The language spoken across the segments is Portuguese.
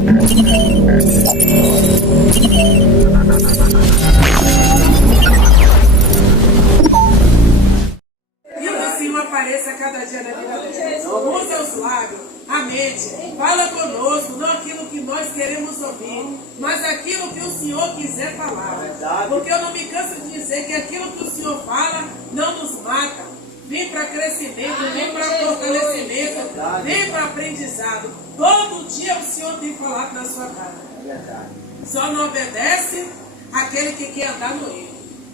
E o Senhor apareça cada dia na vida da gente. Usa os lábios, a mente. Fala conosco, não aquilo que nós queremos ouvir, mas aquilo que o Senhor quiser falar. Porque eu não me canso de dizer que aquilo que o Senhor fala não nos mata. Vem para crescimento, vem para fortalecimento, vem para aprendizado. Todo dia o Senhor tem falado na sua casa. Só não obedece aquele que quer andar no erro.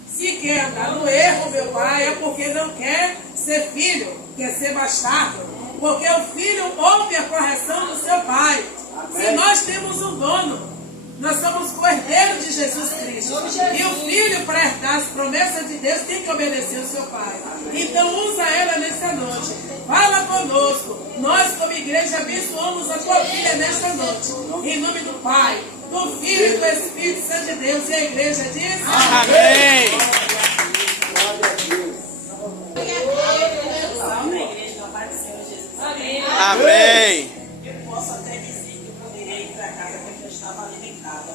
Se quer andar no erro, meu pai, é porque não quer ser filho, quer ser bastardo. Porque o filho ouve a correção do seu pai. Se nós temos um dono, nós somos cordeiros de Jesus Cristo. E o filho, para herdar as promessas de Deus, tem que obedecer o seu pai. Então usa ela nessa noite. Fala conosco. Nós, como igreja, abençoamos a tua filha nesta noite. Em nome do Pai, do Filho e do Espírito Santo de Deus. E a igreja diz: amém. Amém. Eu posso até dizer que eu poderia ir para casa porque eu estava alimentada.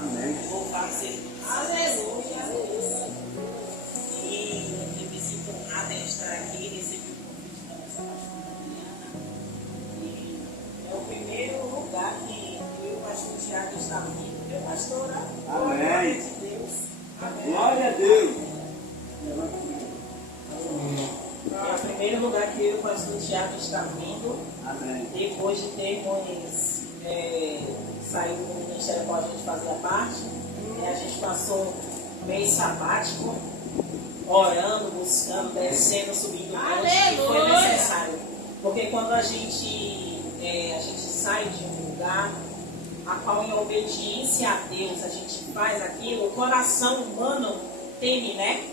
Amém. Vou fazer. Aleluia. E eu me sinto honrada em estar aqui, recebi o convite da nossa pastora Adriana. E é o primeiro lugar que eu e o pastor Tiago estamos indo. Meu pastora, glória de Deus. Amém. Glória a Deus. É o primeiro lugar que eu e o pastor Tiago estamos indo. Amém. Depois de termos saído do ministério qual a gente fazia parte, a gente passou um mês sabático, orando, buscando, descendo, subindo, que foi necessário. Porque quando a gente sai de um lugar, a qual em obediência a Deus a gente faz aquilo, o coração humano teme, né?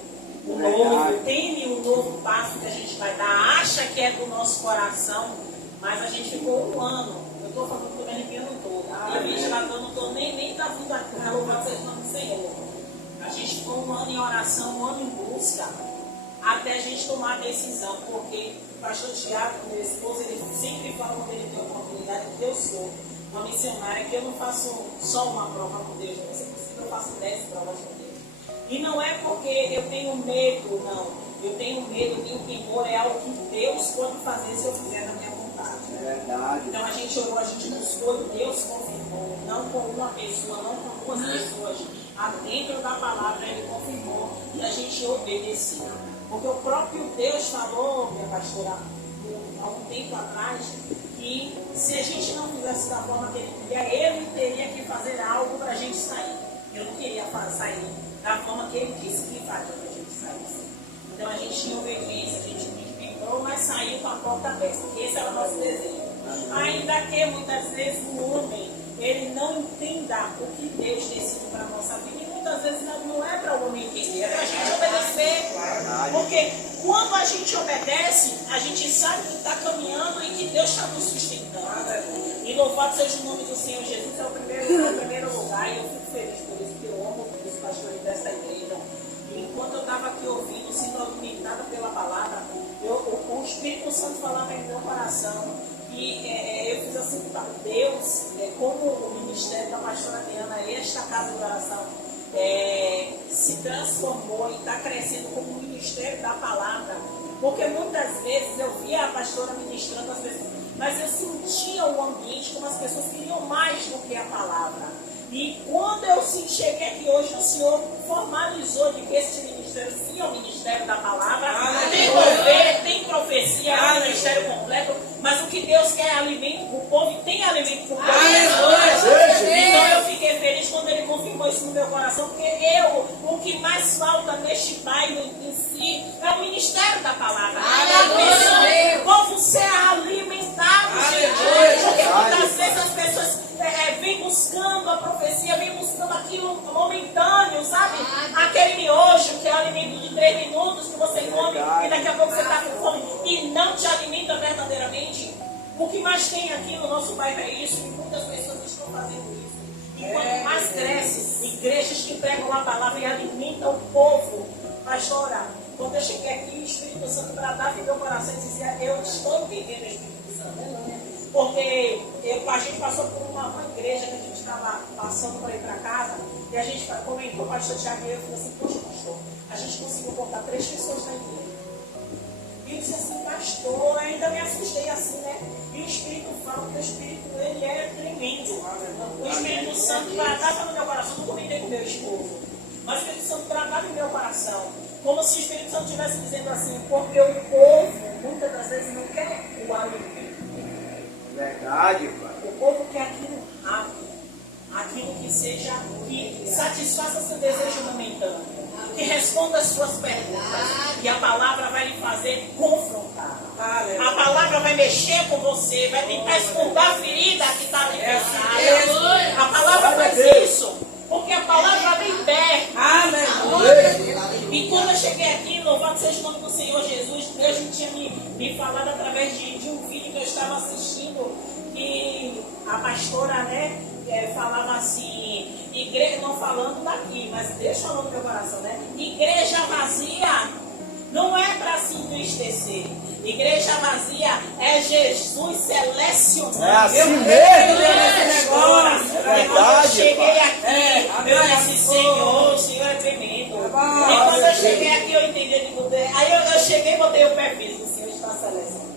O novo, teme o novo passo que a gente vai dar, acha que é do nosso coração, mas a gente ficou um ano. Eu estou falando que eu me arrepiando todo. A gente lá, eu não estou nem da vida a louvado seja o nome do Senhor. A gente ficou um ano em oração, um ano em busca, até a gente tomar a decisão, porque o pastor Tiago, meu esposo, ele sempre fala quando ele tem oportunidade que eu sou uma missionária, que eu não faço só uma prova com Deus, não. Se possível, eu faço 10 provas com Deus. E não é porque eu tenho medo, não. Eu tenho medo que o temor é algo que Deus pode fazer se eu fizer na minha vontade. É verdade. Então a gente orou, a gente buscou e Deus confirmou. Não com uma pessoa, não com duas pessoas. Dentro da palavra Ele confirmou e a gente obedeceu. Porque o próprio Deus falou, minha pastora, há um tempo atrás, que se a gente não fizesse da forma que Ele queria, Ele teria que fazer algo para a gente sair. Eu não queria sair da forma que Ele disse que faria para a gente sair. Então a gente tinha obediência, a gente vibrou, mas saiu com a porta aberta. Esse era o nosso desejo. Ainda que muitas vezes o homem ele não entenda o que Deus decide para a nossa vida. E muitas vezes não é para o homem entender, é para a gente obedecer. Porque quando a gente obedece, a gente sabe que está caminhando e que Deus está nos sustentando. E louvado seja o nome do Senhor Jesus, é o primeiro lugar. E eu fico feliz por isso, porque eu amo os pastores dessa igreja. E enquanto eu estava aqui ouvindo, sendo alimentada pela palavra, o Espírito Santo falava em meu coração. E eu fiz assim, Deus, como o ministério da pastora Adriana, esta casa de oração, se transformou e está crescendo como um ministério da palavra. Porque muitas vezes eu via a pastora ministrando as pessoas, mas eu sentia o ambiente como as pessoas queriam mais do que a palavra. E quando eu cheguei aqui hoje, o Senhor formalizou de que este ministério sim é o ministério da palavra. Tem governo, tem profecia, é o ministério completo. Mas o que Deus quer é alimento para o povo e tem alimento para o povo. Então eu fiquei feliz quando Ele confirmou isso no meu coração, porque o que mais falta neste bairro em si é o ministério da palavra. O povo ser alimentado, gente. Porque muitas vezes as pessoas vêm buscando a profecia, vêm buscando aquilo momentâneo, sabe? Aquele miojo que é alimento de 3 minutos que você come e daqui a pouco você está com fome e não te alimenta verdadeiramente. O que mais tem aqui no nosso bairro é isso, e muitas pessoas estão fazendo isso. E quanto mais cresce, igrejas que pregam a palavra e alimentam o povo. Pastora, quando eu cheguei aqui, o Espírito Santo tratava em meu coração e dizia, eu estou entendendo o Espírito Santo. Porque a gente passou por uma igreja E a gente comentou, o pastor Tiago e eu, falou assim, poxa, pastor, a gente conseguiu contar 3 pessoas na igreja. E eu disse assim, pastor, ainda me assustei assim, né? E o Espírito fala que o Espírito, ele é tremendo. O Espírito Santo trabalha no meu coração, não comentei com o meu esposo. Mas o Espírito Santo trabalha no meu coração. Como se o Espírito Santo estivesse dizendo assim, porque o povo, muitas das vezes, não quer o alimento. Verdade, pai. O povo quer aquilo rápido. Aquilo que seja, que satisfaça seu desejo momentâneo, que responda as suas perguntas, e a palavra vai lhe fazer confrontar. A palavra vai mexer com você, vai tentar esconder a ferida que está ali. A palavra faz isso, porque a palavra libera. E quando eu cheguei aqui, louvado seja o nome do Senhor Jesus, Deus me tinha me falado através de um vídeo que eu estava assistindo, que a pastora, né? Falava assim, igreja, não falando daqui, mas Deus falou no meu coração, né? Igreja vazia não é para se entristecer. Igreja vazia é Jesus selecionando. É assim mesmo, Quando eu cheguei aqui, eu disse, Senhor, o Senhor é tremendo. E quando eu cheguei aqui, eu entendi, aí eu cheguei e botei o pé físico, o Senhor está selecionando.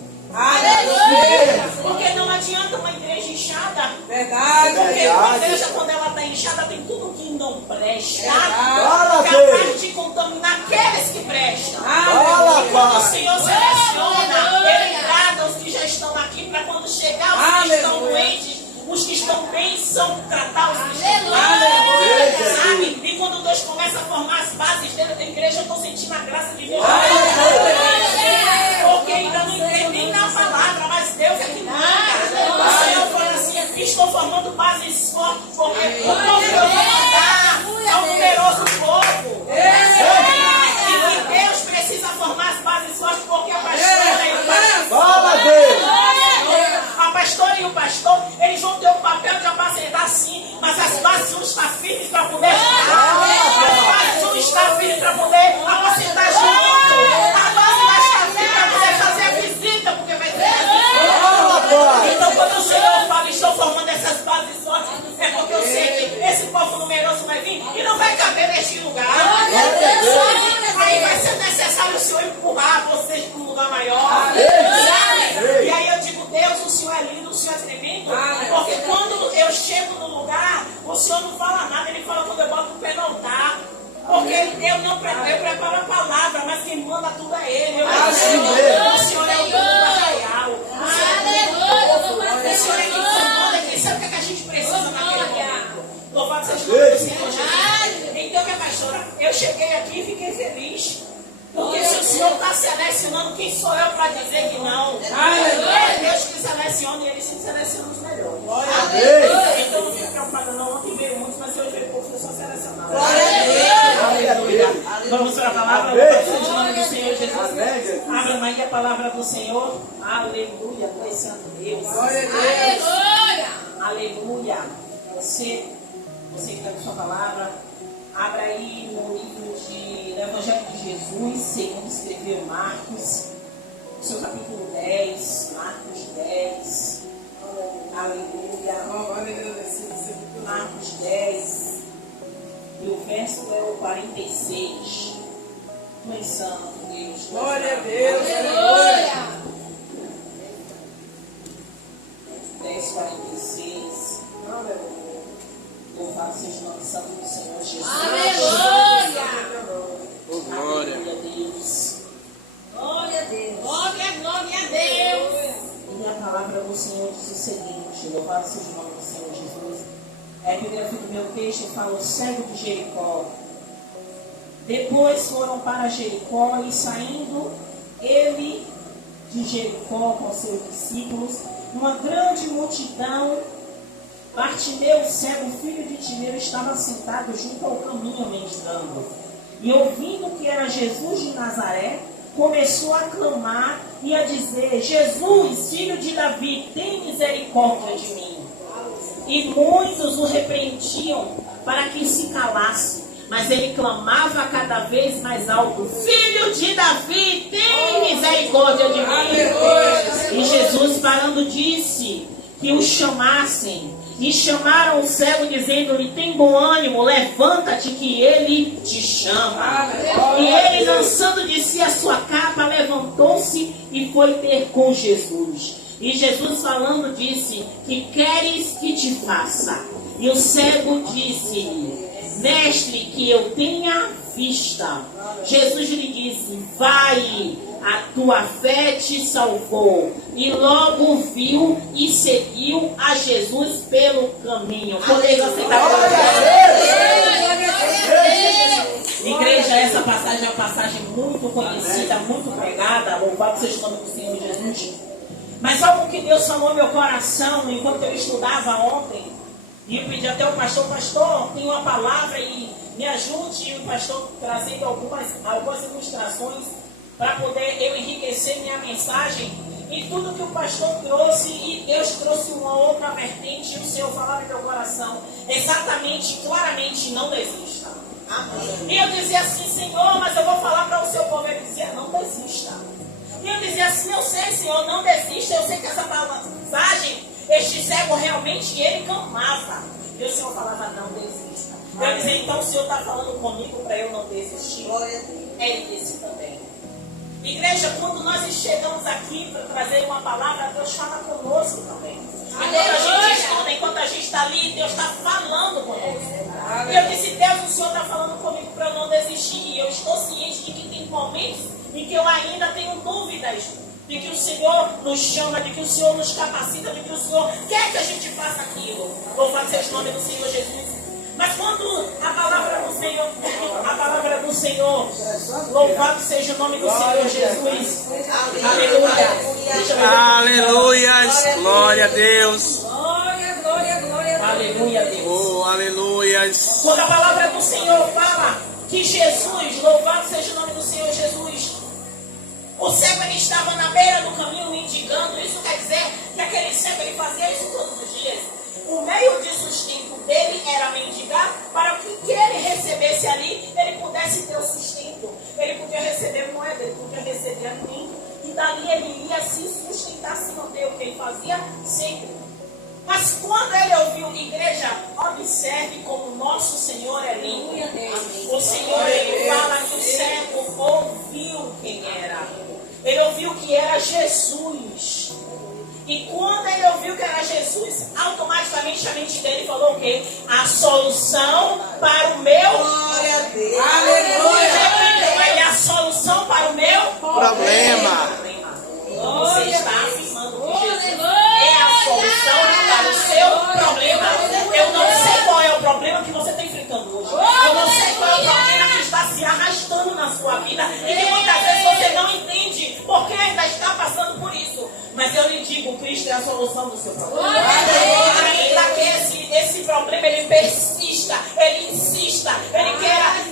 Porque não adianta uma igreja inchada. Verdade. Porque uma igreja, quando ela está inchada, tem tudo que não presta, capaz de contaminar aqueles que prestam. E quando o Senhor seleciona, Ele trata os que já estão aqui, para quando chegar os que estão doentes, os que estão bem são tratar os que estão doentes. Sabe? E quando Deus começa a formar as bases dentro da igreja, eu estou sentindo a graça de Deus. Porque ainda não entendi na palavra, mas Deus é que manda. O Senhor fala assim, estou formando bases fortes, porque o povo que eu vou mandar é um numeroso povo. E Deus precisa formar as bases fortes, porque a pastora e o pastor, eles vão ter o papel de apacentar sim, mas as bases vão estar firmes para poder ajudar. As bases vão estar firmes para poder apacentar junto. A base vai estar firme para poder fazer a visita, porque vai ter a visita. Então quando o Senhor fala, estou formando essas bases fortes, é porque eu sei que esse povo numeroso vai vir e não vai caber neste lugar. Aí vai ser necessário o Senhor empurrar vocês para um lugar maior. E aí eu digo, Deus, o Senhor é lindo, o Senhor é tremendo. Porque quando eu chego no lugar, o Senhor não fala nada, Ele fala quando eu boto o pé no altar. Porque eu preparo a palavra, mas quem manda tudo é Ele. O Senhor é o dono do arraial. O Senhor é quem comanda, quem sabe o que a gente precisa naquele momento. Louvado seja o nome do Senhor Jesus. Então, minha pastora, eu cheguei aqui e fiquei feliz. Porque se o Senhor está selecionando, quem sou eu para dizer que não? É Deus que seleciona e Ele se seleciona os melhores. Então não fique preocupada não. Ontem veio muitos, mas hoje veio poucos, eu sou selecionado. Aleluia. Vamos para a palavra. Louvado o nome do Senhor Jesus. Abra aí a palavra do Senhor. Aleluia. Pai Santo Deus. Aleluia. Você que está com sua palavra, abra aí no livro do Evangelho de Jesus, segundo escreveu Marcos, no seu capítulo 10, Marcos 10. Aleluia. Marcos 10. E o verso é o 46. Começando, Deus. Glória a Deus. Aleluia. 10, 46. Aleluia. Louvado seja o nome santo do Senhor Jesus. Glória. Glória a Deus. Glória a Deus. Glória a Deus. E a palavra do Senhor diz o seguinte: louvado seja o nome do Senhor Jesus. A epígrafe do meu texto fala o cego de Jericó. Depois foram para Jericó e saindo ele de Jericó com seus discípulos, uma grande multidão, Bartimeu, cego, filho de Timeu, estava sentado junto ao caminho ministrando. E ouvindo que era Jesus de Nazaré, começou a clamar e a dizer: Jesus, filho de Davi, tem misericórdia de mim. E muitos o repreendiam para que se calasse, mas ele clamava cada vez mais alto: Filho de Davi, tem misericórdia de mim. E Jesus, parando, disse que o chamassem. E chamaram o cego, dizendo-lhe: tem bom ânimo, levanta-te, que ele te chama. E ele, lançando de si a sua capa, levantou-se e foi ter com Jesus. E Jesus, falando, disse: que queres que te faça? E o cego disse-lhe: mestre, que eu tenha vista. Jesus lhe disse: vai, a tua fé te salvou. E logo viu e seguiu a Jesus pelo caminho. Podemos aceitar a igreja, essa passagem é uma passagem muito conhecida, muito pregada. Louvado seja o nome do Senhor Jesus. Mas algo que Deus falou no meu coração enquanto eu estudava ontem, e eu pedi até o pastor: tem uma palavra e me ajude, o pastor trazendo algumas ilustrações para poder eu enriquecer minha mensagem. E tudo que o pastor trouxe, e Deus trouxe uma outra vertente, e o Senhor falava no meu coração, exatamente, claramente: não desista. Amém. E eu dizia assim: Senhor, mas eu vou falar para o seu povo. Ele dizia: não desista. E eu dizia assim: eu sei, Senhor, não desista. Eu sei que essa passagem, este cego realmente, ele clamava. E o Senhor falava: não desista. Eu dizia: então o Senhor está falando comigo para eu não desistir. Ele disse também. Igreja, quando nós chegamos aqui para trazer uma palavra, Deus fala conosco também. Enquanto a gente estuda, enquanto a gente está ali, Deus está falando conosco. E eu disse: Deus, o Senhor está falando comigo para eu não desistir. E eu estou ciente de que tem momentos em que eu ainda tenho dúvidas de que o Senhor nos chama, de que o Senhor nos capacita, de que o Senhor quer que a gente faça aquilo. Louvado seja o nome do Senhor Jesus. Mas quando a palavra do Senhor, louvado seja o nome do Senhor Jesus. Aleluia. Aleluias. Glória a Deus. Aleluia, Deus. Oh, aleluias. Quando a palavra do Senhor fala que Jesus, louvado seja o nome do Senhor Jesus, o cego, ele estava na beira do caminho mendigando. Isso quer dizer que aquele cego, ele fazia isso todos os dias. O meio de sustento dele era mendigar, para que ele recebesse ali, ele pudesse ter o sustento. Ele podia receber moeda, ele podia receber alimento, e dali ele ia se sustentar, se manter. O que ele fazia sempre. Mas quando ele ouviu, igreja, observe como o nosso Senhor é lindo. O Senhor, ele fala que o cego ouviu quem era. Ele ouviu que era Jesus. E quando ele ouviu que era Jesus, automaticamente a mente dele falou o quê? A solução para o meu... Glória a Deus. Aleluia. Ele é a solução para o meu Problema. Você está afirmando que Jesus é a solução para o seu problema. Eu não sei qual é o problema que você está enfrentando hoje. Eu não sei qual é o problema que está se arrastando na sua vida e que muitas vezes você não entende porque ainda está passando por isso. Mas eu lhe digo, Cristo é a solução do seu problema. Ainda que esse problema ele persista, ele insista, ele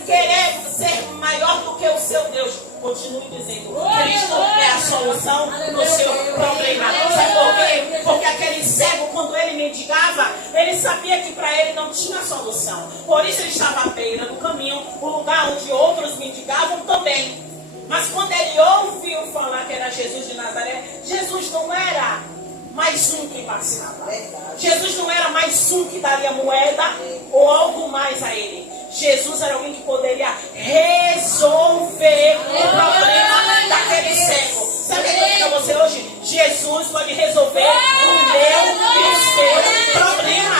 querer ser maior do que o seu Deus. Continue dizendo, Cristo é a solução do seu problema. Sabe por quê? Porque aquele cego, quando ele mendigava, ele sabia que para ele não tinha solução. Por isso ele estava à beira do caminho, o lugar onde outros mendigavam também. Mas quando ele ouviu falar que era Jesus de Nazaré, Jesus não era mais um que passava. Jesus não era mais um que daria moeda ou algo mais a ele. Jesus era alguém que poderia resolver o problema daquele cego. Sabe o que eu digo para você hoje? Jesus pode resolver o meu e o seu problema.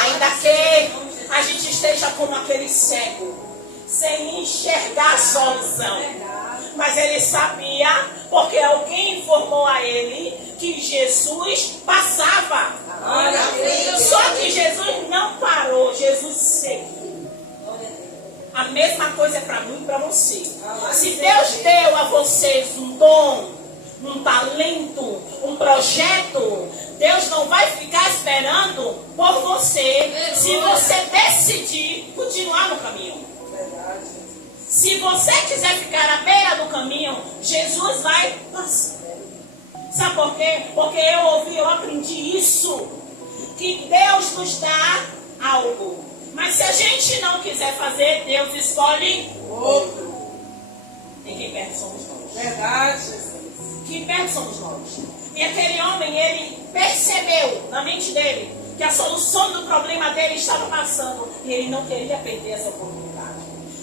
Ainda que a gente esteja como aquele cego, sem enxergar a solução. Mas ele sabia, porque alguém informou a ele que Jesus passava. Só que Jesus não parou, Jesus seguiu. A mesma coisa é para mim e para você. Se Deus deu a vocês um dom, um talento, um projeto, Deus não vai ficar esperando por você se você decidir continuar no caminho. Se você quiser ficar à beira do caminho, Jesus vai passar. Sabe por quê? Porque eu aprendi isso. Que Deus nos dá algo. Mas se a gente não quiser fazer, Deus escolhe outro. E quem perde somos nós. Verdade, Jesus. Quem perde somos nós. E aquele homem, ele percebeu na mente frente dele, que a solução do problema dele estava passando, e ele não queria perder essa oportunidade.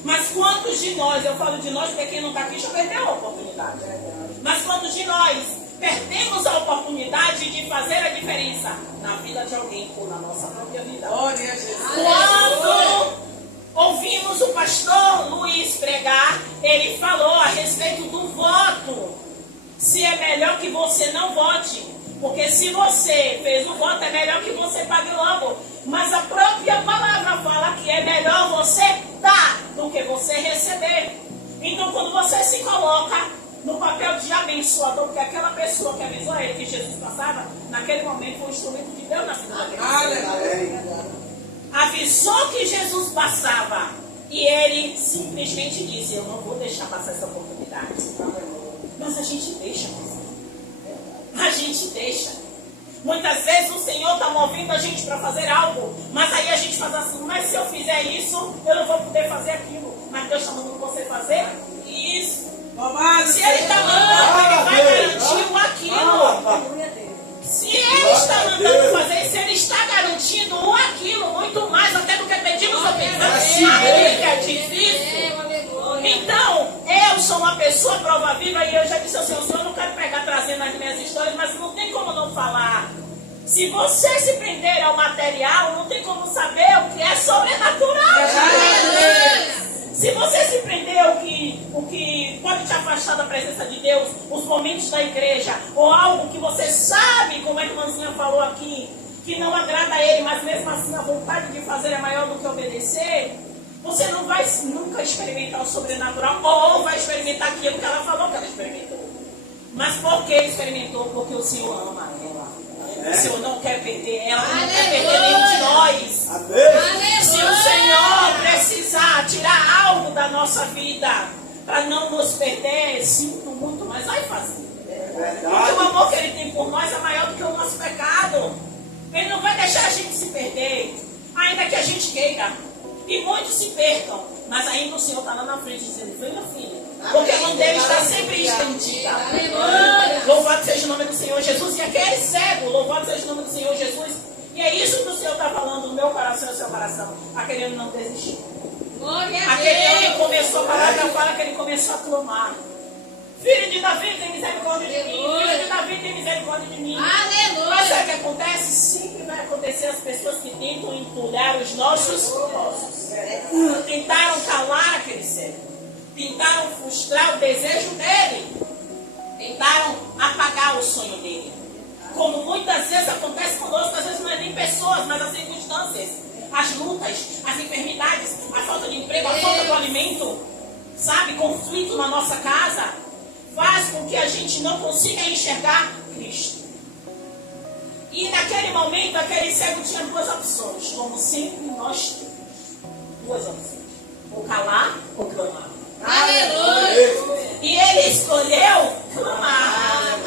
Mas quantos de nós, eu falo de nós porque quem não está aqui já perdeu a oportunidade. Mas quantos de nós perdemos a oportunidade de fazer a diferença na vida de alguém ou na nossa própria vida? Glória a Jesus. Quando ouvimos o pastor Luiz pregar, ele falou a respeito do voto. Se é melhor que você não vote, porque se você fez o voto, é melhor que você pague logo. Mas a própria palavra fala que é melhor você dar do que você receber. Então, quando você se coloca no papel de abençoador, porque aquela pessoa que avisou ele que Jesus passava, naquele momento foi um instrumento de Deus na vida daquele Aleluia. avisou que Jesus passava e ele simplesmente disse: eu não vou deixar passar essa oportunidade. Mas a gente deixa passar. A gente deixa. Muitas vezes o Senhor está movendo a gente para fazer algo, mas aí a gente faz assim: mas se eu fizer isso, eu não vou poder fazer aquilo. Mas Deus está mandando você fazer isso. Se Ele está mandando, Ele vai garantir aquilo. Se Ele está mandando fazer, se Ele está garantindo aquilo, muito mais até do que pedimos ou pensamos, Ele quer difícil. Então, eu sou uma pessoa prova viva e eu já disse ao Senhor: eu não quero pegar trazendo as minhas histórias, mas não tem como não falar. Se você se prender ao material, não tem como saber o que é sobrenatural. Se você se prender ao o que pode te afastar da presença de Deus, os momentos da igreja, ou algo que você sabe, como a irmãzinha falou aqui, que não agrada a Ele, mas mesmo assim a vontade de fazer é maior do que obedecer, você não vai nunca experimentar o sobrenatural, ou vai experimentar aquilo que ela falou que ela experimentou. Mas por que experimentou? Porque o Senhor ama ela. O Senhor não quer perder ela, não quer perder nenhum de nós. Se o Senhor precisar tirar algo da nossa vida para não nos perder, sinto muito, mas vai fazer. Porque o amor que Ele tem por nós é maior do que o nosso pecado. Ele não vai deixar a gente se perder, ainda que a gente queira. E muitos se percam, mas ainda o Senhor está lá na frente dizendo: venha, filho, porque a mão dele está sempre estendida. Louvado seja o nome do Senhor Jesus. E aquele cego, louvado seja o nome do Senhor Jesus. E é isso que o Senhor está falando no meu coração e no seu coração. Aquele homem não desistiu. Aquele homem começou, a palavra fala que ele começou a clamar: filho de Davi, tem misericórdia de mim. Filho de Davi, tem misericórdia de mim. Mas sabe o que acontece? Sempre vai acontecer as pessoas que tentam entulhar os nossos ossos. Tentaram calar aquele cego. Tentaram frustrar o desejo dele. Tentaram apagar o sonho dele. Como muitas vezes acontece conosco, às vezes não é nem pessoas, mas as circunstâncias, as lutas, as enfermidades, a falta de emprego, a falta do alimento, sabe, conflito na nossa casa, faz com que a gente não consiga enxergar Cristo. E naquele momento, aquele cego tinha duas opções, como sempre nós temos. Duas opções: ou calar ou clamar. Aleluia! E ele escolheu clamar.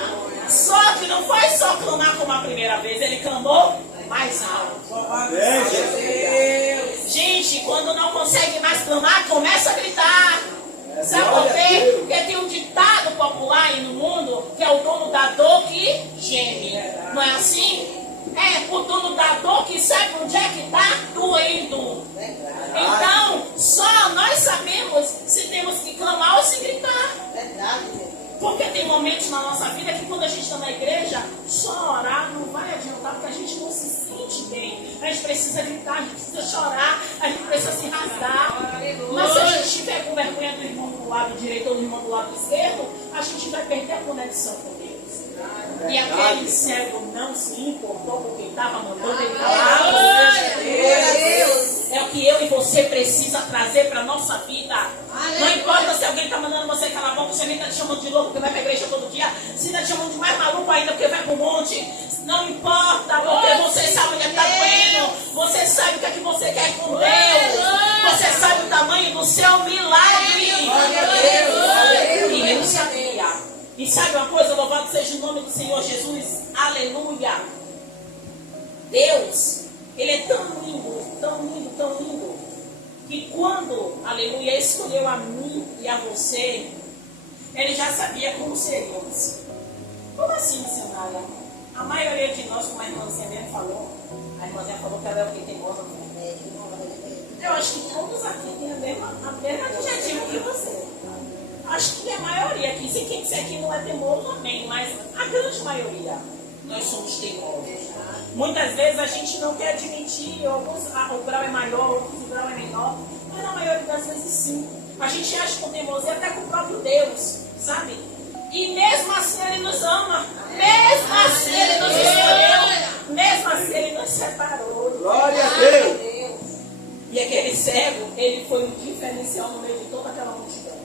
Só que não foi só clamar como a primeira vez, ele clamou mais alto. Gente, quando não consegue mais clamar, começa a gritar. Sabe por quê? Porque tem um ditado popular aí no mundo que é o dono da dor que geme. Não é assim? É o dono da dor que sabe onde é que está doendo. Então, só nós sabemos se temos que clamar ou se gritar. Porque tem momentos na nossa vida que quando a gente está na igreja, só orar não vai adiantar, porque a gente não se sente bem. A gente precisa gritar, a gente precisa chorar, a gente precisa se rasgar. Mas se a gente estiver com vergonha do irmão do lado direito ou do irmão do lado esquerdo, a gente vai perder a conexão com Deus. E aquele cego não se importou com quem estava mandando ele falar. É o que eu e você precisa trazer para a nossa vida. Não importa se alguém está mandando você calar a boca, se alguém está te chamando de louco porque vai para a igreja todo dia, se está te chamando de mais maluco ainda porque vai para o monte. Não importa, porque você sabe onde está doendo, você sabe o que é que você quer com Deus, você sabe o tamanho do seu milagre. E ele sabia. E sabe uma coisa? Louvado seja o nome do Senhor Jesus. Aleluia. Deus, Ele é tão lindo, tão lindo, tão lindo, que quando, aleluia, escolheu a mim e a você, Ele já sabia como seríamos. Como assim, missionária? A maioria de nós, como a irmãzinha mesmo falou, a irmãzinha falou que ela é o que tem gosta. Eu acho que todos aqui têm a mesma adjetivo que você. Acho que a maioria aqui, se quem disser que não é teimoso, amém, mas a grande maioria, nós somos teimosos. Muitas vezes a gente não quer admitir, o grau é maior, outros o grau é menor, mas na maioria das vezes sim. A gente acha com teimosia até com o próprio Deus, sabe? E mesmo assim Ele nos ama, mesmo assim Ele nos escolheu, mesmo assim Ele nos separou. Glória a Deus. E aquele cego, ele foi um diferencial no meio de toda aquela multidão.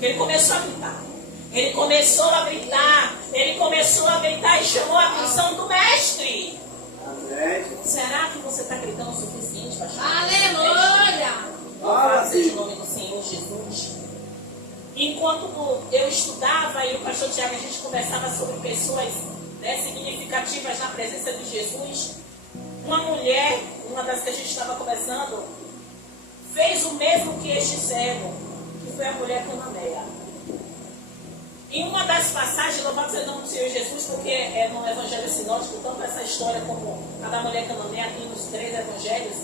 Ele começou a gritar. Ele começou a gritar. Ele começou a gritar e chamou a atenção do mestre. Amém. Será que você está gritando o suficiente, pastor? Aleluia! Louvado seja o nome do Senhor Jesus. Enquanto eu estudava e o pastor Tiago, a gente conversava sobre pessoas significativas na presença de Jesus. Uma mulher, uma das que a gente estava conversando, fez o mesmo que este cego, que foi a mulher cananeia. Em uma das passagens, louvado seja o nome do Senhor Jesus, porque é no Evangelho Sinótico, tanto essa história como a da mulher cananeia, aqui nos 3 Evangelhos.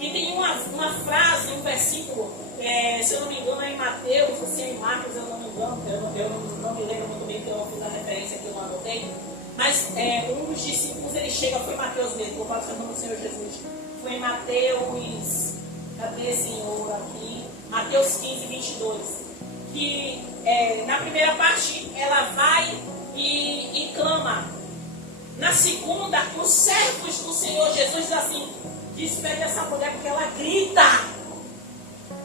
E tem uma frase, um versículo, se eu não me engano, é em Mateus, ou se é em Marcos, eu não me engano, eu não me lembro muito bem, que eu fiz a referência que eu não anotei. Mas um dos discípulos, ele chega, foi Mateus mesmo, louvado seja o nome do Senhor Jesus. Foi em Mateus, cadê Senhor aqui? Mateus 15, 22. Que na primeira parte ela vai e clama. Na segunda, os servos do Senhor Jesus diz assim: despede essa mulher porque ela grita.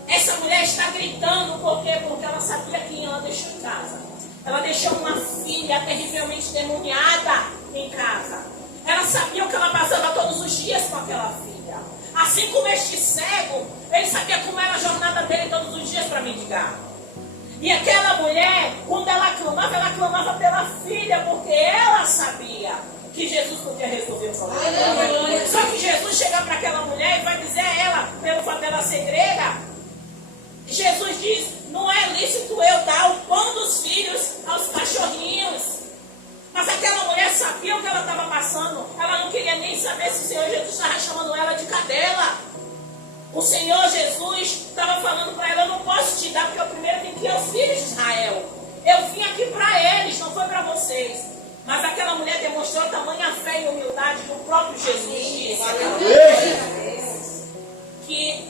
Essa mulher está gritando por quê? Porque ela sabia quem ela deixou em casa. Ela deixou uma filha terrivelmente demoniada em casa. Ela sabia o que ela passava todos os dias com aquela filha. Assim como este cego, ele sabia como era a jornada dele todos os dias para mendigar. E aquela mulher, quando ela clamava pela filha, porque ela sabia que Jesus podia resolver o problema. Só que Jesus chega para aquela mulher e vai dizer a ela, pelo fato dela ser grega, Jesus diz: não é lícito eu dar o pão dos filhos aos cachorrinhos. Mas aquela mulher sabia o que ela estava passando. Ela não queria nem saber se o Senhor Jesus estava chamando ela de cadela. O Senhor Jesus estava falando para ela: eu não posso te dar, porque eu primeiro tenho que ir aos filhos de Israel. Eu vim aqui para eles, não foi para vocês. Mas aquela mulher demonstrou tamanha fé e humildade que o próprio Jesus disse. Que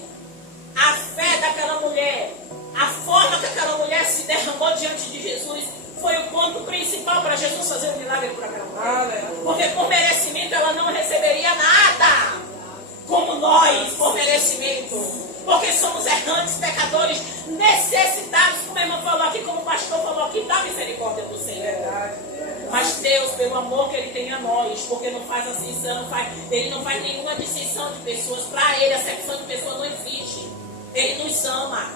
a fé daquela mulher, a forma que aquela mulher se derramou diante de Jesus, foi o ponto principal para Jesus fazer um milagre por aquela mulher. Porque por merecimento ela não receberia nada, como nós, por merecimento. Porque somos errantes, pecadores, necessitados, como a irmã falou aqui, como o pastor falou aqui, da misericórdia do Senhor. Mas Deus, pelo amor que Ele tem a nós, porque não faz ascensão, Ele não faz nenhuma distinção de pessoas. Para Ele, a acepção de pessoas não existe. Ele nos ama,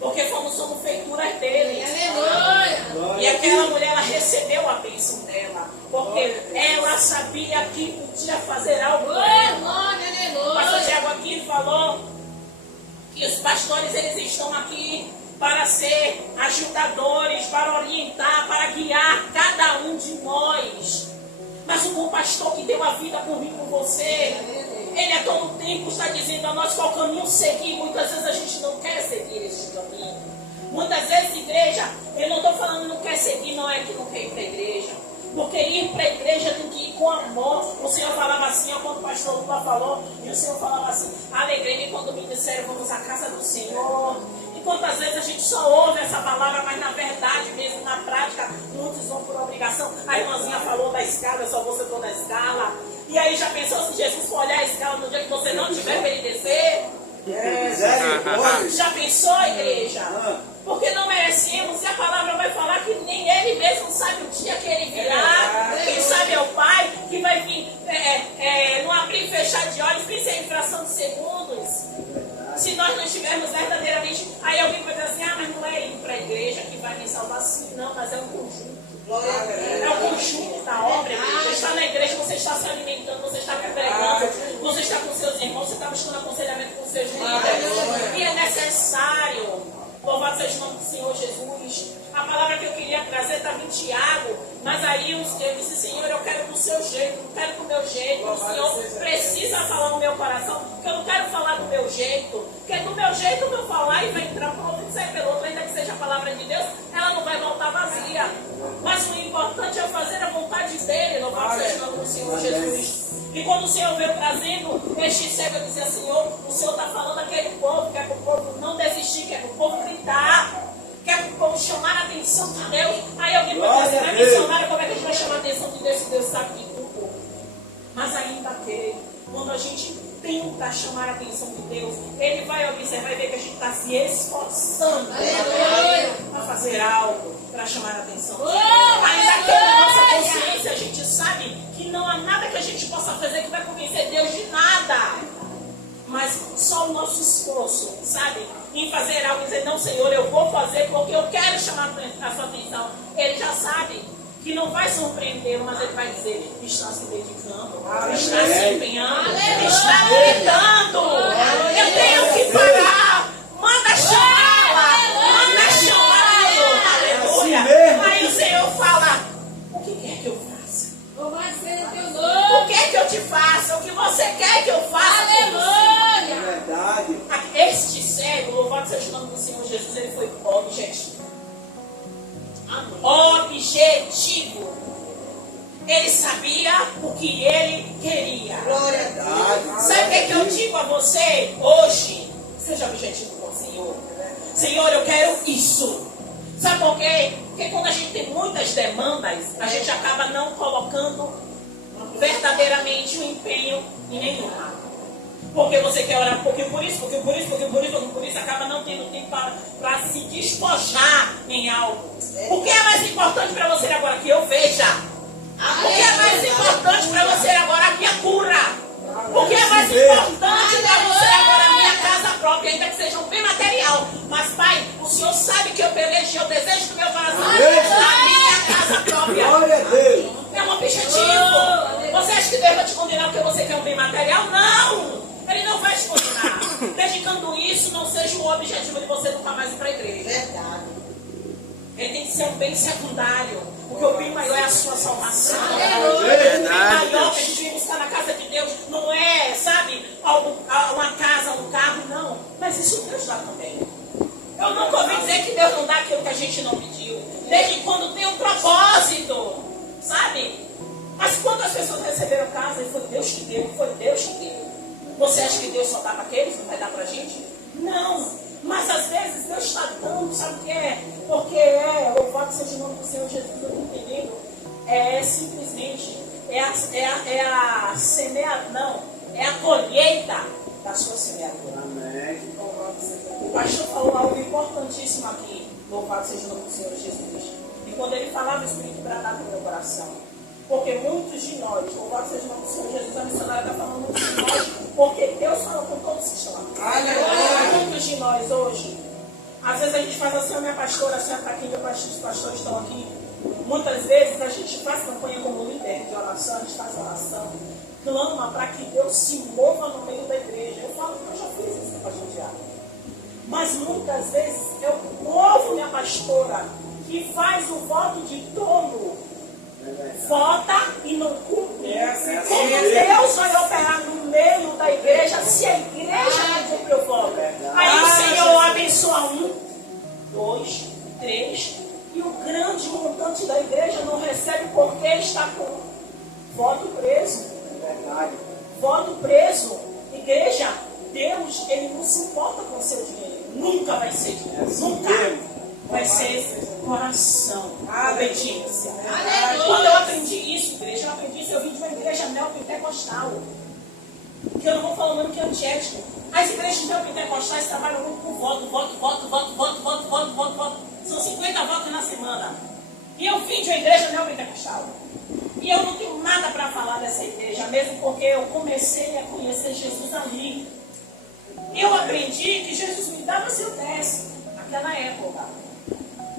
porque somos feituras dele. Aleluia. E aquela mulher, ela recebeu a bênção dela, porque ela sabia que podia fazer algo por ela. O pastor Tiago aqui falou que os pastores, eles estão aqui para ser ajudadores, para orientar, para guiar cada um de nós. Mas o bom pastor que deu a vida por mim, por você, ele a todo tempo está dizendo a nós qual caminho seguir. Muitas vezes a gente não quer seguir este caminho. Muitas vezes, igreja, eu não estou falando não quer seguir, não é que não quer ir para a igreja. Porque ir para a igreja tem que ir com amor. O Senhor falava assim, quando o pastor Lula falou, e o Senhor falava assim: alegrei-me quando me disseram vamos à casa do Senhor. E quantas vezes a gente só ouve essa palavra, mas na verdade mesmo, na prática, muitos vão por obrigação. A irmãzinha falou da escala, eu só vou setor da escala. E aí já pensou se Jesus for olhar a escala no dia que você não tiver para ele descer? Já pensou, igreja? Porque não merecemos, e a palavra vai falar que nem ele mesmo sabe o dia que ele virá. Quem sabe é o Pai que vai vir no abrir e fechar de olhos, pense em fração de segundos. Se nós não estivermos verdadeiramente, aí alguém vai dizer assim: mas não é ir para a igreja que vai me salvar. Sim, não, mas é um conjunto. É o conjunto da obra. Você está na igreja, você está se alimentando, você está congregando, você está com seus irmãos, você está buscando aconselhamento com seus líderes. E é necessário. Louvado seja o nome do Senhor Jesus. A palavra que eu queria trazer estava em Tiago, mas aí eu disse: Senhor, eu quero dos seus jeito. O Senhor precisa falar no meu coração, porque eu não quero falar do meu jeito. Porque do meu jeito eu vou falar e vai entrar por outro e sair pelo outro. Ainda que seja a palavra de Deus, ela não vai voltar vazia. Mas o importante é fazer a vontade dele. Louvado seja o nome do Senhor Jesus. E quando o Senhor veio trazendo este cego, eu dizia: Senhor, o Senhor está falando àquele povo, que é para o povo não desistir, que é para o povo gritar, que é para o povo chamar a atenção de Deus. Aí alguém pode dizer: mas missionário, como é que a gente vai chamar a atenção de Deus se Deus sabe de tudo? Mas ainda que, quando a gente tenta chamar a atenção de Deus, Ele vai observar e ver que a gente está se esforçando para fazer algo para chamar a atenção de Deus. Ainda que na nossa consciência a gente sabe que não há nada que a gente possa fazer que vai convencer Deus de nada. Mas só o nosso esforço, sabe? Em fazer algo e dizer: não, Senhor, eu vou fazer porque eu quero chamar a sua atenção. Ele já sabe que não vai surpreendê-lo, mas ele vai dizer: está se dedicando, está se empenhando, está gritando. Eu tenho que parar. Manda chamá-la, manda chamá-lo. Aleluia. Aí o Senhor fala: o que quer que eu faça? O que é que eu te faça? O que você quer que eu faça? É verdade. Este cego, louvado seja o nome do Senhor Jesus, ele foi objetivo. Objetivo. Ele sabia o que ele queria. Glória a Deus. Sabe o que eu digo a você hoje? Seja objetivo com o Senhor. Senhor, eu quero isso. Sabe por quê? Porque quando a gente tem muitas demandas, a gente acaba não colocando verdadeiramente o empenho em nenhuma. Porque você quer orar um pouquinho por isso, acaba não tendo tempo para se despojar em algo. O que é mais importante para você agora? Que eu veja. O que é mais importante para você agora? A minha cura. O que é mais importante para você agora? A minha casa própria, ainda que seja um bem material. Mas, Pai, o Senhor sabe que eu pelejei o desejo do meu coração a minha casa própria. Glória a Deus. É um objetivo. Você acha que Deus vai te condenar porque você quer um bem material? Não! Ele não vai te condenar. Dedicando isso, não seja o objetivo de você nunca mais ir para a igreja. Verdade. Ele tem que ser um bem secundário. Porque o bem maior é a sua salvação. O Verdade. bem maior que a gente vem buscar na casa de Deus não é, sabe, uma casa, um carro, não. Mas isso Deus dá também. Eu nunca ouvi dizer que Deus não dá aquilo que a gente não pediu. Desde quando tem um propósito, sabe? Mas quantas pessoas receberam casa e foi Deus que deu, foi Deus que deu. Você acha que Deus só dá para aqueles, não vai dar para a gente? Não. Mas às vezes Deus está dando, sabe o que é? Porque louvado seja o nome do Senhor Jesus, eu estou entendendo. É simplesmente, a semeadura, não, é a colheita da sua semeadura. Amém. O pastor falou algo importantíssimo aqui, louvado seja o nome do Senhor Jesus. E quando ele falava, o Espírito bradava no meu coração. Porque muitos de nós, louvado seja o nome do Senhor Jesus, a missionária está falando muitos de nós, porque Deus fala com todos que estão aqui. Muitos de nós hoje, às vezes a gente faz assim: a minha pastora, a senhora está aqui, os pastores estão aqui. Muitas vezes a gente faz campanha como líder de oração, a gente faz oração, clama para que Deus se mova no meio da igreja. Eu falo que eu já fiz isso para judiar. Mas muitas vezes eu ouvo minha pastora que faz o voto de tolo. Vota e não cumpre. Como Deus vai operar no meio da igreja se a igreja não cumpre o voto? Aí o Senhor abençoa 1, 2, 3 e o grande montante da igreja não recebe porque está com voto preso. Voto preso. Igreja, Deus, Ele não se importa com o seu dinheiro. Nunca vai ser dinheiro. Nunca. Vai ser coração, obediência. Quando eu aprendi isso, igreja, eu aprendi isso, eu vim de uma igreja neopentecostal. Que eu não vou falar o nome que é antiético. As igrejas neopentecostais trabalham muito com voto. São 50 votos na semana. E eu vim de uma igreja neopentecostal. E eu não tenho nada para falar dessa igreja, mesmo porque eu comecei a conhecer Jesus ali. Eu aprendi que Jesus me dava se eu desse, naquela época.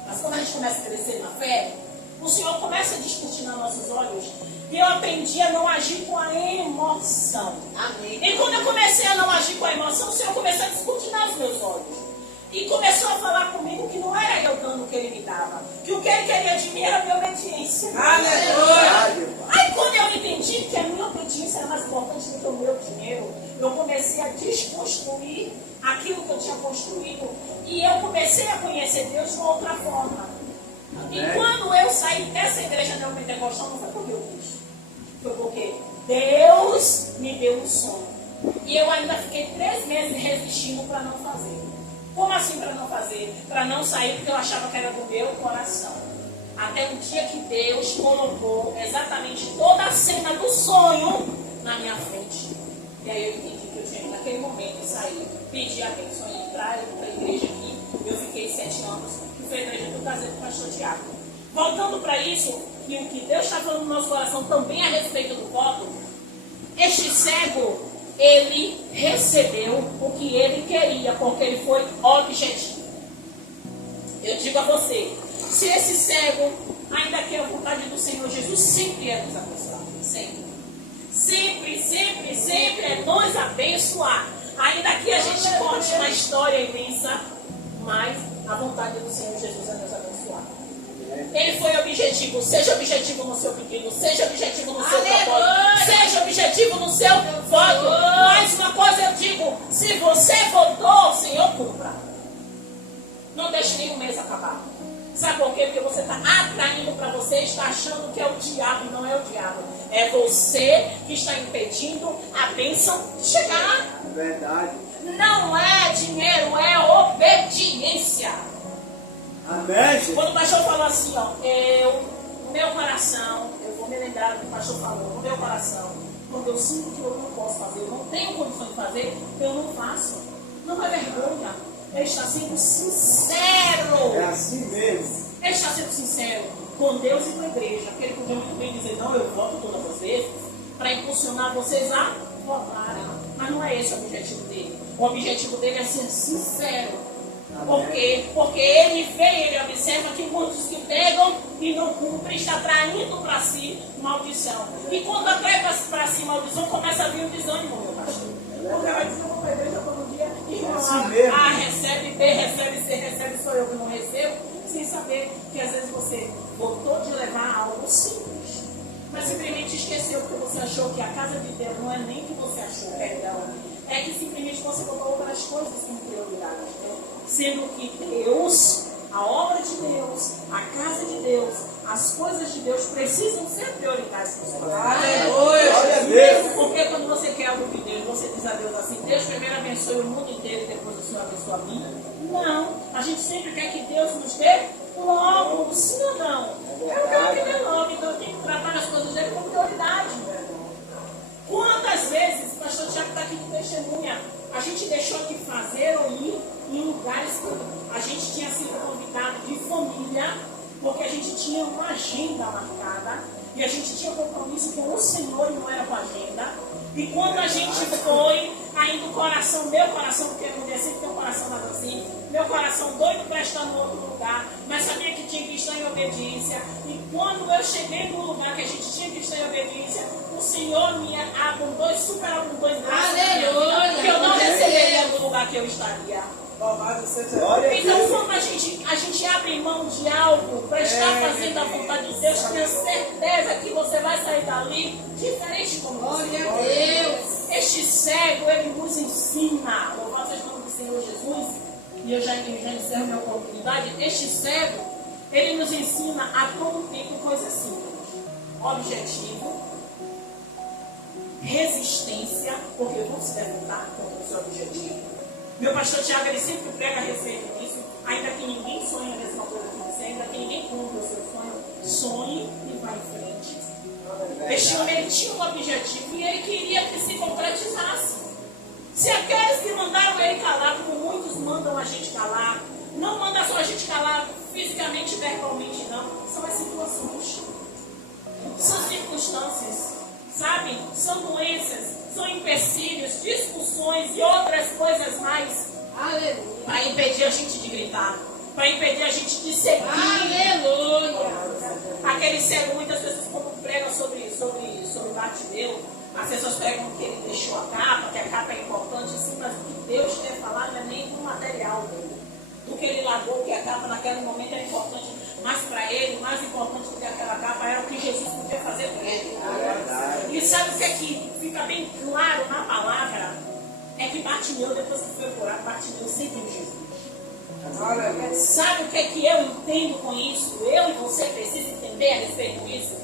Mas quando a gente começa a crescer na fé, o Senhor começa a descortinar nossos olhos. E eu aprendi a não agir com a emoção. Amém. E quando eu comecei a não agir com a emoção, o Senhor começou a descortinar os meus olhos. E começou a falar comigo que não era eu dando o que Ele me dava. Que o que Ele queria de mim era a minha obediência. Aleluia! Aí quando eu entendi que a minha obediência isso era mais importante do que o meu dinheiro. Eu comecei a desconstruir aquilo que eu tinha construído. E eu comecei a conhecer Deus de uma outra forma. E quando eu saí dessa igreja neopentecostal, não foi porque eu quis. Foi porque Deus me deu um sonho. E eu ainda fiquei 3 meses resistindo para não fazer. Como assim para não fazer? Para não sair, porque eu achava que era do meu coração. Até o dia que Deus colocou exatamente toda a cena do sonho na minha frente. E aí eu entendi que eu tinha que naquele momento sair, pedir a bênção e entrar para a igreja aqui. Eu fiquei 7 anos, que foi a igreja que eu casei com o pastor Tiago. Voltando para isso, e o que Deus está falando no nosso coração também a respeito do voto, este cego, ele recebeu o que ele queria, porque ele foi objetivo. Eu digo a você, se esse cego ainda quer a vontade do Senhor Jesus, sempre é nos abençoar. Sempre. Sempre, sempre, sempre é nos abençoar. Ainda que a gente conte uma história imensa, mas a vontade do Senhor Jesus é nos abençoar. Ele foi objetivo. Seja objetivo no seu pedido, seja objetivo no seu propósito, seja objetivo no seu voto. Mas uma coisa eu digo, se você votou, o Senhor cumpra. Não deixe nenhum mês acabar. Sabe por quê? Porque você está atraindo para você, está achando que é o diabo, e não é o diabo. É você que está impedindo a bênção de chegar. Verdade. Não é dinheiro, é obediência. Amém. Quando o pastor falou assim, ó, no meu coração, eu vou me lembrar do que o pastor falou, no meu coração, quando eu sinto que eu não posso fazer, eu não tenho condição de fazer, eu não faço. Não é vergonha. Ele está sendo sincero. É assim mesmo. Ele está sendo sincero com Deus e com a igreja. Porque ele podia muito bem dizer, não, eu voto todas as vezes, para impulsionar vocês a votarem. Mas não é esse o objetivo dele. O objetivo dele é ser sincero. Por quê? Porque ele vê, ele observa que muitos que pegam e não cumprem, está traindo para si maldição. E quando atrai para si maldição, começa a vir o desânimo, meu pastor. Porque vai dizer, eu vou para a igreja todo dia, irmão, A recebe, B recebe, C recebe, sou eu que não recebo, sem saber que às vezes você voltou de levar algo simples, mas simplesmente esqueceu porque você achou que a casa de Deus não é nem que você achou, perdão, é que simplesmente você botou outras coisas como prioridade, né? Sendo que Deus, a obra de Deus, a casa de Deus, as coisas de Deus precisam ser prioridades para o seu Aleluia. Porque quando você quer algo de Deus, você diz a Deus assim, Deus primeiro abençoe o mundo inteiro e depois o Senhor abençoa a mim. Não, a gente sempre quer que Deus nos dê logo, sim ou não? Eu quero que dê logo, então eu tenho que tratar as coisas dele com prioridade. Quantas vezes, o pastor Tiago está aqui de testemunha, a gente deixou de fazer ou ir em lugares que a gente tinha sido convidado de família, porque a gente tinha uma agenda marcada e a gente tinha compromisso com o Senhor e não era com a agenda. E quando a gente foi, ainda o coração, meu coração, porque a mulher sempre tem um coração mais assim, meu coração doido para estar no outro lugar, mas sabia que tinha que estar em obediência. E quando eu cheguei no lugar que a gente tinha que estar em obediência, o Senhor me abundou, super abundou em graça, que eu não receberia no lugar que eu estaria. Então, quando a gente abre mão de algo para estar fazendo a vontade de Deus, tenha certeza que você vai sair dali diferente como você. Glória a Deus. Este cego, ele nos ensina, louvado seja o nome do Senhor Jesus, e eu já encerro minha oportunidade. Este cego, ele nos ensina a todo tempo coisas simples: objetivo, resistência, porque vamos se levantar contra o seu objetivo. Meu pastor Tiago, ele sempre prega a respeito disso. Ainda que ninguém sonhe a mesma coisa que você, ainda que ninguém cumpra o seu sonho, sonhe e vá em frente. Este homem, ele tinha um objetivo e ele queria que se concretizasse. Se aqueles que mandaram ele calar, como muitos mandam a gente calar, não manda só a gente calar fisicamente, verbalmente, não. São as situações. São circunstâncias, sabe? São doenças. São empecilhos, discussões e outras coisas mais. Aleluia. Para impedir a gente de gritar. Para impedir a gente de seguir. Aleluia. Aquele cego, muitas vezes, quando prega sobre Bartimeu, as pessoas pregam que ele deixou a capa, que a capa é importante, sim, mas o que Deus quer falar não é nem do material dele. Do que ele largou, que a capa naquele momento era importante, mas para ele, mais importante do que aquela capa era o que Jesus podia fazer por ele. E sabe o que é que claro na palavra é que Bartimeu, depois que foi curado, Bartimeu seguiu Jesus. Sabe o que é que eu entendo com isso? Eu e você precisa entender a respeito disso.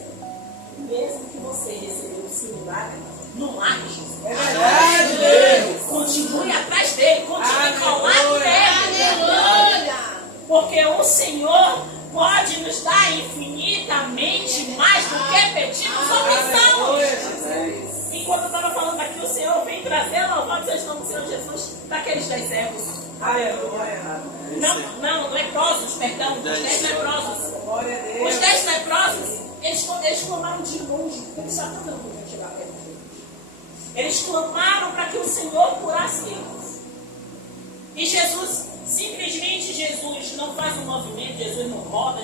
Mesmo que você recebeu o seu milagre, não largue Jesus. É verdade, Deus. Continue atrás dele, continue colado nele. Aleluia. Porque o Senhor pode nos dar infinitamente mais do que pedimos ou pensamos. Enquanto eu estava falando aqui, o Senhor vem trazer louvado seja o nome do Senhor Jesus daqueles 10 servos. Aleluia. Não, leprosos, perdão, os 10 leprosos. Glória a Deus. Os 10 leprosos, eles clamaram de longe, porque eles já estavam tentando chegar perto de Jesus. Eles clamaram para que o Senhor curasse eles. E Jesus, simplesmente Jesus não faz um movimento, Jesus não roda,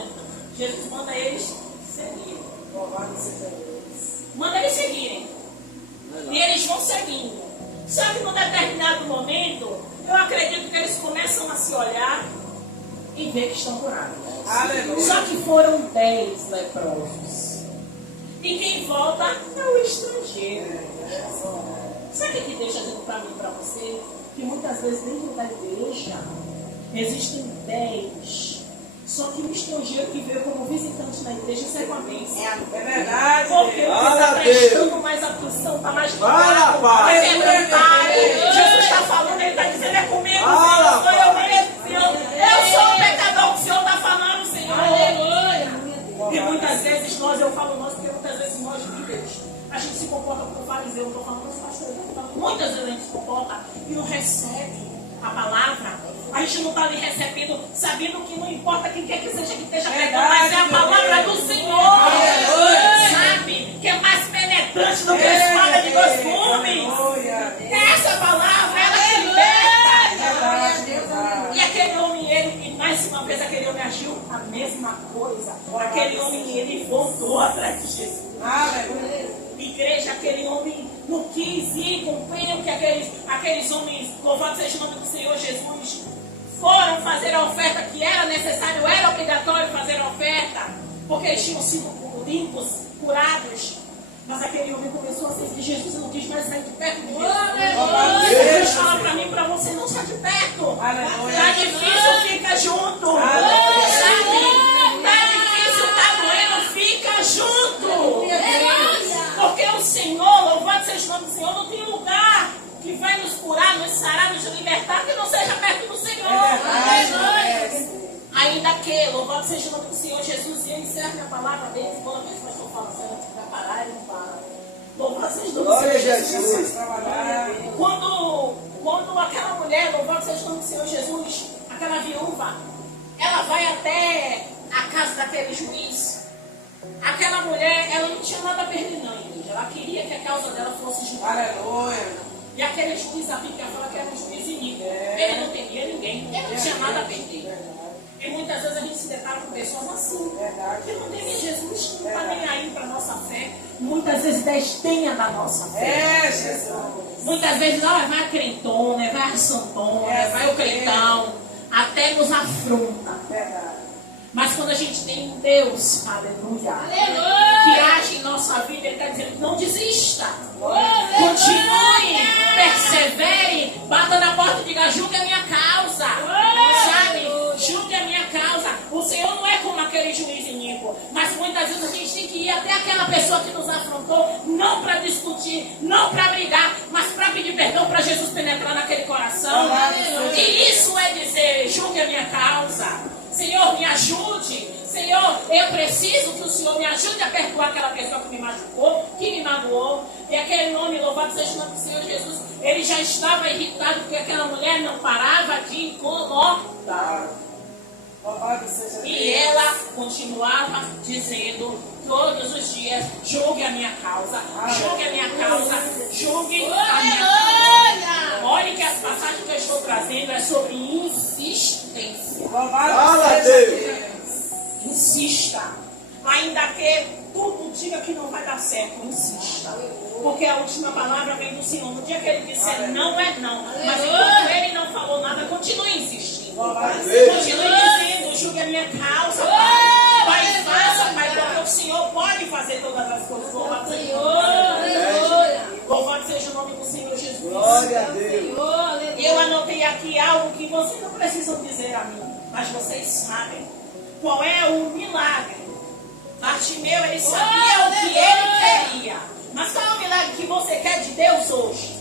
Jesus manda eles seguirem. Louvado seja Deus. Manda eles seguirem. E eles vão seguindo. Só que num determinado momento, eu acredito que eles começam a se olhar e ver que estão curados. Aleluia. Só que foram 10 leprosos. E quem volta é o estrangeiro. Sabe o que Deus está dizendo para mim e para você? Que muitas vezes dentro da igreja existem 10. Só que o estrangeiro que veio como visitante na igreja sai com a bênção. É verdade. Porque ele está prestando mais atenção, está mais ligado, Pai. mais quebrantado. Jesus está falando, ele está dizendo, é comigo, Senhor, sou eu mesmo, Senhor. Eu sou o pecador que o Senhor está falando, Senhor. Aleluia. E muitas vezes nós, eu falo nós, porque muitas vezes nós líderes, a gente se comporta como fariseu, eu estou falando os pastores, muitas vezes a gente se comporta e não recebe a palavra. A gente não está ali recebendo, sabendo que não importa quem quer que seja que esteja pregando, mas é a palavra do Senhor. Sabe? Que é mais penetrante do que a espada de dois gumes. Essa palavra, ela te liberta. E aquele homem, ele, mais uma vez, aquele homem agiu a mesma coisa. Aquele homem, ele voltou atrás de Jesus. Igreja, aquele homem não quis ir cumprir o que aqueles homens, louvado seja o nome do Senhor Jesus, foram fazer a oferta que era necessário, era obrigatório fazer a oferta, porque eles tinham sido limpos, curados. Mas aquele homem começou a seguir Jesus e não quis mais sair de perto de Jesus. Deus fala para mim, para você, não sai de perto. Tá difícil, fica junto. Sabe? Tá difícil, tá doendo, fica junto. Porque o Senhor, louvado seja o nome do Senhor, não tem lugar que vai nos curar, nos sarar, nos libertar, que não seja perto do Senhor. Ainda que, louvado seja o nome do Senhor Jesus, e ele serve a palavra deles. Toda vez que nós estamos falando, se antes para parar, ele não para. Louvado seja o nome do Senhor Jesus. Quando aquela mulher, louvado seja o nome do Senhor Jesus, aquela viúva, ela vai até a casa daquele juiz. Aquela mulher, ela não tinha nada a perder na igreja. Ela queria que a causa dela fosse julgada. E aquele juiz, a Bíblia fala que era um juiz iníquo. Ele não temia ninguém. Ele não tinha nada a perder. E muitas vezes a gente se depara com pessoas assim. Que não temem Jesus, não está nem aí para a nossa fé. Muitas vezes desdenha da nossa fé. Muitas vezes, vai a crentona, vai a santona, vai o crentão. Até nos afronta. Mas quando a gente tem um Deus, aleluia, que age em nossa vida, Ele está dizendo, não desista. Continue, persevere, bata na porta e diga, julgue a minha causa. Sabe? Julgue a minha causa. O Senhor não é como aquele juiz iníquo. Mas muitas vezes a gente tem que ir até aquela pessoa que nos afrontou, não para discutir, não para brigar, mas para pedir perdão, para Jesus penetrar naquele coração. E isso é dizer, julgue a minha causa. Senhor, me ajude. Senhor, eu preciso que o Senhor me ajude a perdoar aquela pessoa que me machucou, que me magoou. E aquele nome, louvado seja o nome do Senhor Jesus, ele já estava irritado porque aquela mulher não parava de incomodar. E ela continuava dizendo todos os dias, julgue a minha causa, julgue a minha causa, julgue a minha causa. Olha que as passagens que eu estou trazendo é sobre insistência. Fala, Deus. Insista. Ainda que tudo diga que não vai dar certo, insista. Porque a última palavra vem do Senhor. No dia que ele disser não é não. Mas enquanto ele não falou nada, continue insistindo. Continue dizendo, julgue a minha causa, Pai. Pai, faça, Pai, porque o Senhor pode fazer todas as coisas. Louvado seja o nome do Senhor Glória a Deus. Senhor, aleluia. Eu anotei aqui algo que vocês não precisam dizer a mim, mas vocês sabem qual é o milagre. Bartimeu, ele sabia o que ele queria. Mas qual é o milagre que você quer de Deus hoje?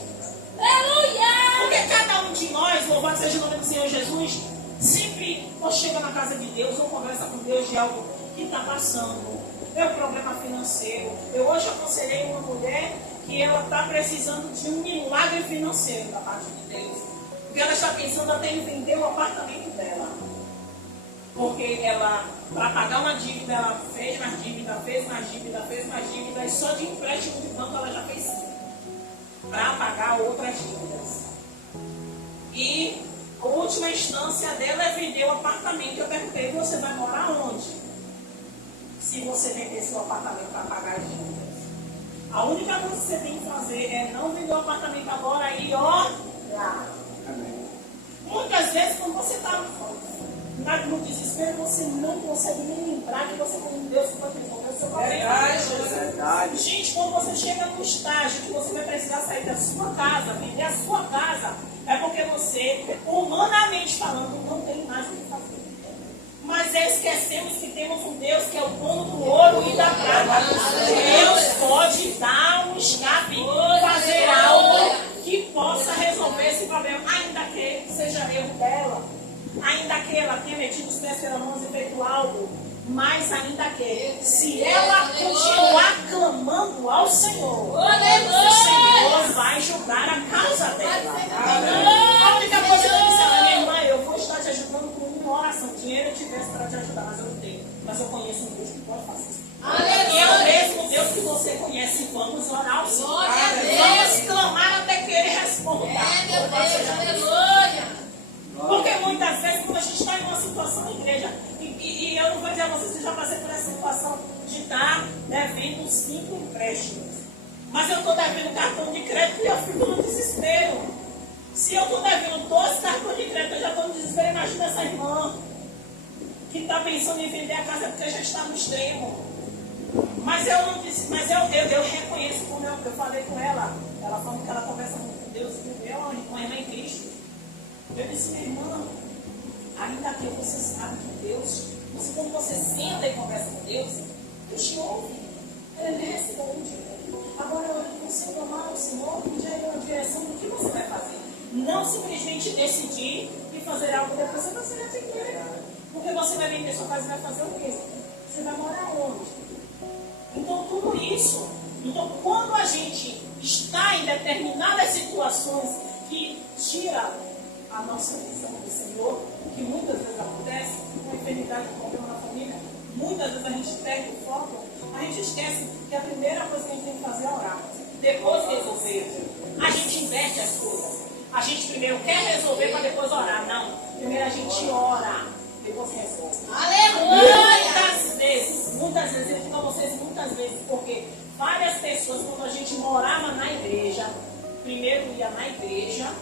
Aleluia. Porque cada um de nós, louvado seja o nome do Senhor Jesus, sempre ou chega na casa de Deus ou conversa com Deus de algo que está passando. É um problema financeiro. Eu hoje aconselhei uma mulher que ela está precisando de um milagre financeiro da parte de Deus. Porque ela está pensando até em vender o apartamento dela. Porque ela, para pagar uma dívida, ela fez mais dívida, fez mais dívida, fez mais dívida, e só de empréstimo de banco ela já fez 5 para pagar outras dívidas. E a última instância dela é vender o apartamento. Eu perguntei, você vai morar onde? Se você vender seu apartamento para pagar as dívidas. A única coisa que você tem que fazer é não vender o apartamento agora e orar. Muitas vezes, quando você está no desespero, você não consegue nem lembrar que você tem um Deus que pode resolver o seu problema. Verdade. Gente, quando você chega no estágio que você vai precisar sair da sua casa, vender a sua casa, é porque você, humanamente falando, não tem mais o que fazer. Mas esquecemos que temos um Deus que é o dono do ouro e da prata. Deus pode dar um escape, fazer algo que possa resolver esse problema, ainda que seja erro dela, ainda que ela tenha metido os pés pelas mãos e feito algo, mas ainda que, se ela continuar clamando ao Senhor, o Senhor vai julgar a causa dela. A única coisa que eu disse a minha irmã, eu vou estar te ajudando com uma oração. Dinheiro eu tivesse para te ajudar, mas eu não tenho. Mas eu conheço um Deus que pode fazer isso. E é o mesmo Deus que você conhece. Vamos orar ao Senhor. Vamos clamar até que Ele responda. Aleluia. Porque muitas vezes, quando a gente está em uma situação na igreja, e eu não vou dizer a vocês que já passei por essa situação de estar devendo 5 empréstimos. Mas eu estou devendo cartão de crédito e eu fico no desespero. Se eu estou devendo 12 cartões de crédito, eu já estou no desespero. Imagina essa irmã que está pensando em vender a casa porque já está no extremo. Mas eu não disse, mas eu reconheço como eu falei com ela. Ela falou que ela conversa muito com Deus, e eu, uma irmã em Cristo. Eu disse, minha irmã, ainda que você sabe que Deus, quando você senta e conversa com Deus, Deus te ouve, Ele responde. Agora, você tomar o Senhor e já ir na direção do que você vai fazer. Não simplesmente decidir e fazer algo depois você vai se arrepender. Porque você vai vender sua casa e vai fazer o quê? Você vai morar onde? Então, tudo isso. Então, quando a gente está em determinadas situações que tira a nossa visão do Senhor, que muitas vezes acontece, uma enfermidade, um problema na família, muitas vezes a gente perde o foco, a gente esquece que a primeira coisa que a gente tem que fazer é orar. Depois resolver. A gente inverte as coisas. A gente primeiro quer resolver para depois orar. Não. Primeiro a gente ora, depois resolve. Aleluia! Muitas vezes, eu digo a vocês muitas vezes, porque várias pessoas, quando a gente morava na igreja, primeiro ia na igreja,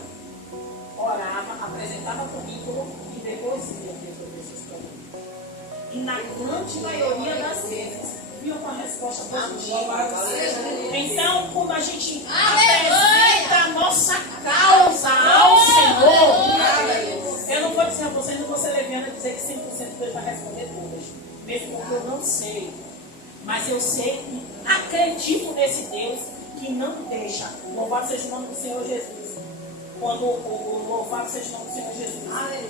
orava, apresentava currículo e depois ia resolver seus problemas. E na grande maioria das vezes, vinha com a resposta positiva. Então, quando a gente apresenta a nossa causa ao Senhor, eu não vou dizer a vocês, não vou ser leviana dizer que 100% Deus vai responder todas. Mesmo porque eu não sei. Mas eu sei e acredito nesse Deus que não deixa. Louvado seja o nome do Senhor Jesus. Quando o louvado seja o nome do Senhor Jesus.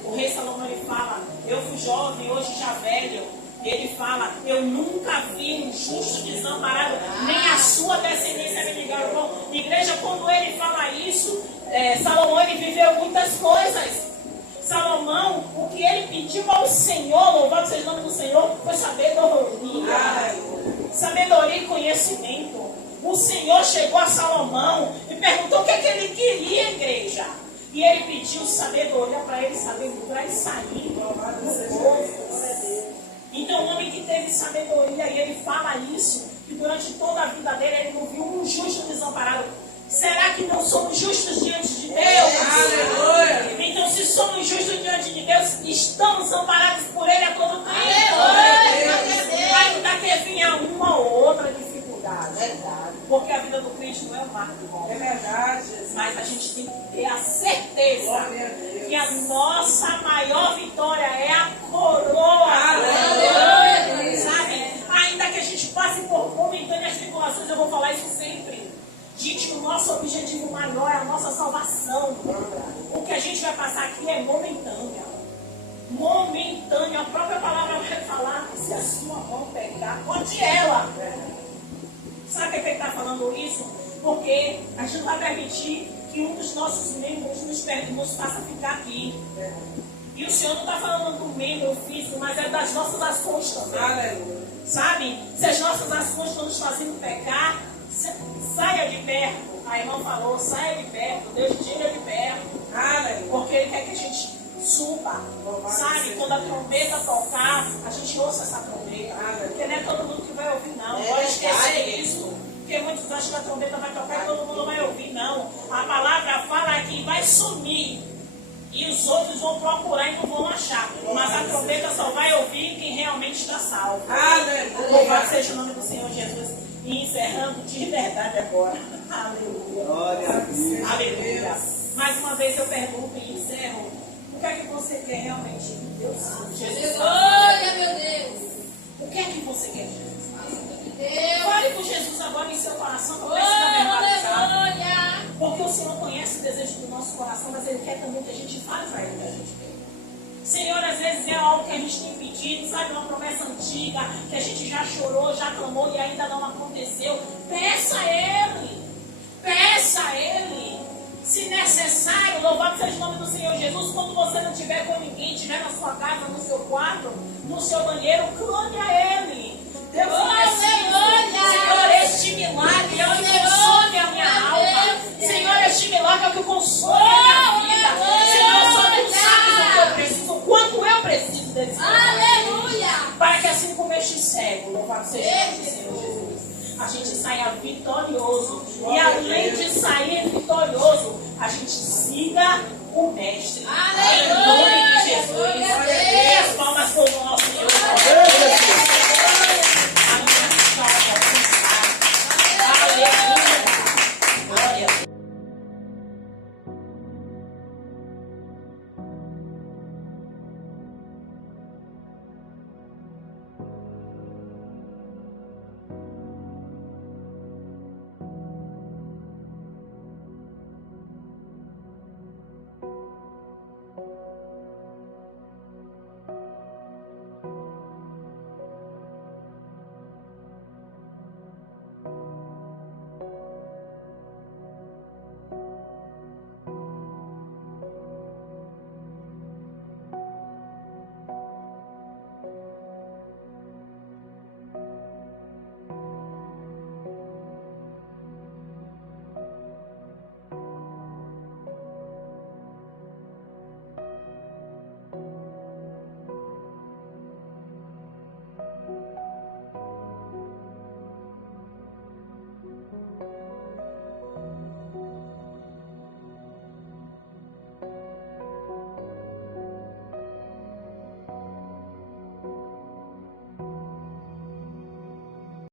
O rei Salomão ele fala, eu fui jovem, hoje já velho. Ele fala, eu nunca vi um justo desamparado, nem a sua descendência me ligar. Bom, igreja, quando ele fala isso, Salomão ele viveu muitas coisas. Salomão, o que ele pediu ao Senhor, louvado seja o nome do Senhor, foi sabedoria. Sabedoria e conhecimento. O Senhor chegou a Salomão e perguntou o que ele queria, igreja. E ele pediu sabedoria para ele saber entrar e sair. Então, o homem que teve sabedoria, e ele fala isso, que durante toda a vida dele ele não viu um justo desamparado. Será que não somos justos diante de Deus? Aleluia! Então, se somos justos diante de Deus, estamos amparados por Ele a todo tempo. Ainda que venha uma ou outra dificuldade. Porque a vida do crente não é um mar de bom. É verdade. Mas a gente tem nossa maior vitória é a coroa. Sabe? Ainda que a gente passe por momentâneas tribulações, eu vou falar isso sempre. Gente, o nosso objetivo maior é a nossa salvação. O que a gente vai passar aqui é momentânea. Momentânea. A própria palavra vai falar que se a sua mão pegar, corte ela. Sabe por que ele está falando isso? Porque a gente não vai permitir que um dos nossos membros nos faça ficar aqui. E o Senhor não está falando do membro físico, mas é das nossas ações também. Aleluia. Sabe? Se as nossas ações estão nos fazendo pecar, saia de perto. A irmã falou, saia de perto. Deus tira de perto. Aleluia. Porque Ele quer que a gente suba. Sabe? Quando a trombeta tocar, a gente ouça essa trombeta. Porque não é todo mundo que vai ouvir, não. Pode esquecer isso. Porque muitos acham que a trombeta vai tocar e todo mundo vai ouvir, não. A palavra fala que vai sumir. E os outros vão procurar e não vão achar. Mas a trombeta só vai ouvir quem realmente está salvo. Louvado seja o nome do Senhor Jesus. E encerrando de verdade agora. Aleluia. Glória a Deus. Aleluia. Mais uma vez eu pergunto e encerro. O que é que você quer realmente de Deus? Jesus. Glória, meu Deus. O que é que você quer de Jesus? Deus. Fale com Jesus agora em seu coração. Não precisa verbalizar. Aleluia. Porque o Senhor conhece o desejo do nosso coração, mas Ele quer também que a gente fale para Ele que a gente quer. Senhor, às vezes é algo que a gente tem pedido, sabe, uma promessa antiga, que a gente já chorou, já clamou e ainda não aconteceu. Peça a Ele. Peça a Ele. Se necessário, louvado seja o nome do Senhor Jesus, quando você não estiver com ninguém, estiver na sua casa, no seu quarto, no seu banheiro, clame a Ele. Deus Senhor, este milagre é o que consome a minha alma. Senhor, este milagre é o que consome a minha vida. Senhor, só Tu sabes o que eu preciso, o quanto eu preciso desse milagre. Aleluia. Para que assim como este cego, louvado seja o nome do Senhor Jesus, a gente saia vitorioso. E além de sair vitorioso, a gente siga o Mestre. Aleluia.